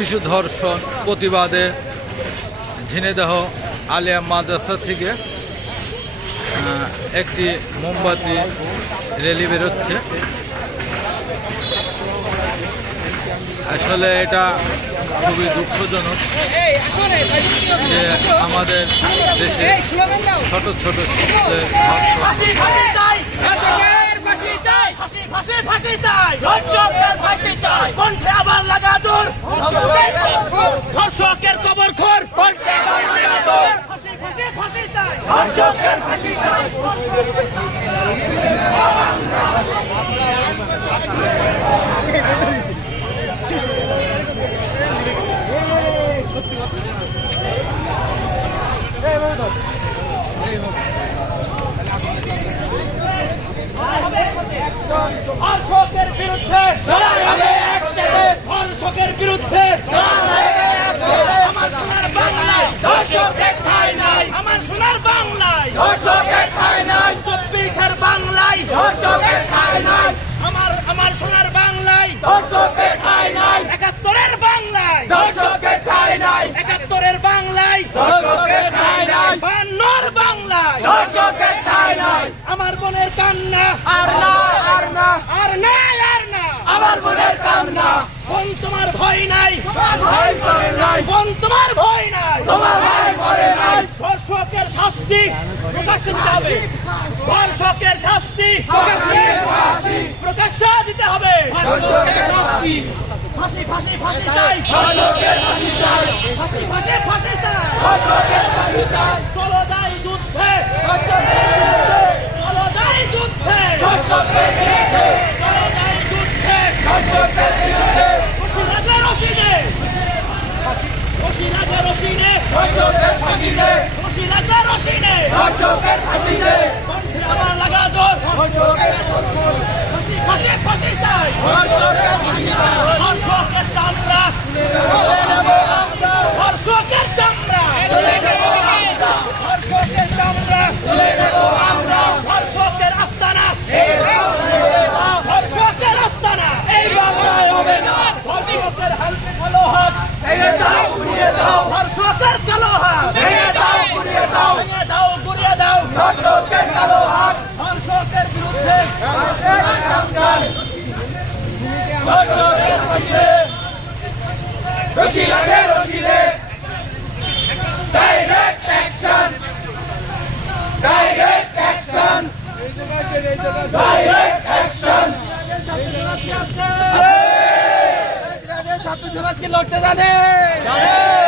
শিশু ধর্ষণ প্রতিবাদে ঝিনেদেহ আলিয়া মাদ্রাসা থেকে একটি মোমবাতি র্যালি বেরোচ্ছে। আসলে এটা খুবই দুঃখজনক যে আমাদের দেশে ছোট ছোট শিশুদের ধর্ষণ। ধর্ষকের বিরুদ্ধে ধর্ষকের বিরুদ্ধে বোন তোমার ভয় নাই। বোন তোমার ভয় নাই। ধর্ষকের শাস্তি প্রকাশ্যে দিতে হবে। ধর্ষকের শাস্তি প্রকাশ দিতে হবে। ফাঁসি ফাঁসি ফাঁসি চাই। ফাঁসি ফাঁসি ফাঁসি চাই। রশিদে রশিদে। রশিদে ডাইরেক্ট অ্যাকশন ডাইরেক্ট অ্যাকশন ছাত্র সমাজকে লড়তে জানে জানে।